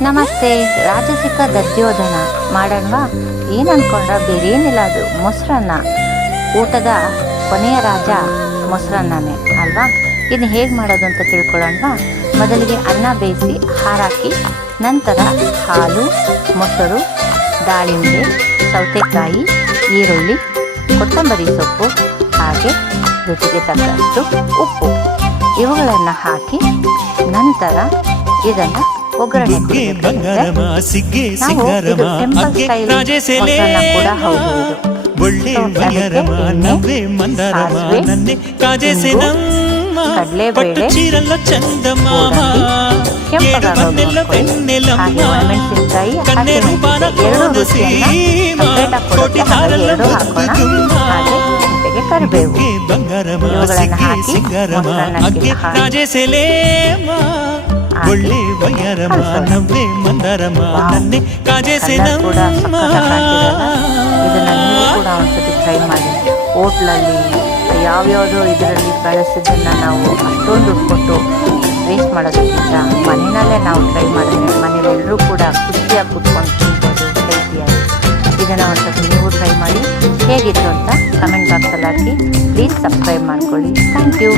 ನಮಸ್ತೆ. ರಾಜಸಿಕ ದಧ್ಯೋಧನ ಮಾಡೋಣವಾ? ಏನು ಅನ್ಕೊಂಡ್ರ? ಬೇರೇನಿಲ್ಲ, ಅದು ಮೊಸರನ್ನ. ಊಟದ ಕೊನೆಯ ರಾಜ ಮೊಸರನ್ನನೇ ಅಲ್ವಾ? ಇದನ್ನು ಹೇಗೆ ಮಾಡೋದು ಅಂತ ತಿಳ್ಕೊಳ್ಳೋಣವಾ? ಮೊದಲಿಗೆ ಅನ್ನ ಬೇಯಿಸಿ ಹಾರಾಕಿ, ನಂತರ ಹಾಲು, ಮೊಸರು, ದಾಳಿಂಬೆ, ಸೌತೆಕಾಯಿ, ಈರುಳ್ಳಿ, ಕೊತ್ತಂಬರಿ ಸೊಪ್ಪು, ಹಾಗೆ ರುಚಿಗೆ ತಕ್ಕಷ್ಟು ಉಪ್ಪು ಇವುಗಳನ್ನು ಹಾಕಿ ನಂತರ ಇದನ್ನು ಒಗ್ಗರಣೆ ನಾವು ಇದು ಟೆಂಪಲ್ ಸ್ಟೈಲ್ ಮೊಸರನ್ನ ಕೂಡ ಹೌದು. ಕಡಲೆಬೇಳೆ, ಹಾಗೆ ಒಣಮೆಣಸಿನಕಾಯಿ, ಹಸಿಮೆಣಸಿನಕಾಯಿ ಎರಡು ರುಚಿಯನ್ನು ಸಪ್ರೇಟ್ ಆಗಿ ಎರಡು ಹಾಕೋಣ. ಹಾಗೆ ಜೊತೆಗೆ ಕರಿಬೇವು ಇವುಗಳನ್ನು ಹಾಕಿ ಮೊಸರನ್ನಕ್ಕೆ ಇದನ್ನ ನೀವು ಕೂಡ ಒಂದ್ಸತಿ ಟ್ರೈ ಮಾಡಿ. ಹೋಟ್ಲಲ್ಲಿ ಯಾವ್ಯಾವುದೋ ಇದರಲ್ಲಿ ಬಳಸಿದ್ದನ್ನು ನಾವು ಅಷ್ಟೊಂದು ದುಡ್ಡು ಕೊಟ್ಟು ವೇಸ್ಟ್ ಮಾಡೋದಕ್ಕಿಂತ ಮನೆಯಲ್ಲೇ ನಾವು ಟ್ರೈ ಮಾಡಿದ್ರೆ ಮನೆಯಲ್ಲೆಲ್ಲರೂ ಕೂಡ ಖುಷಿಯಾಗಿ ಕೂತ್ಕೊಂಡು ತಿನ್ಬೋದು ಹೆಲ್ತಿಯಾಗಿ. ಇದನ್ನು ಒಂದ್ಸತಿ ನೀವು ಟ್ರೈ ಮಾಡಿ. ಹೇಗಿತ್ತು ಅಂತ ಕಮೆಂಟ್ ಬಾಕ್ಸಲ್ಲಿ ಹಾಕಿ. ಪ್ಲೀಸ್ ಸಬ್ಸ್ಕ್ರೈಬ್ ಮಾಡ್ಕೊಳ್ಳಿ. Thank you.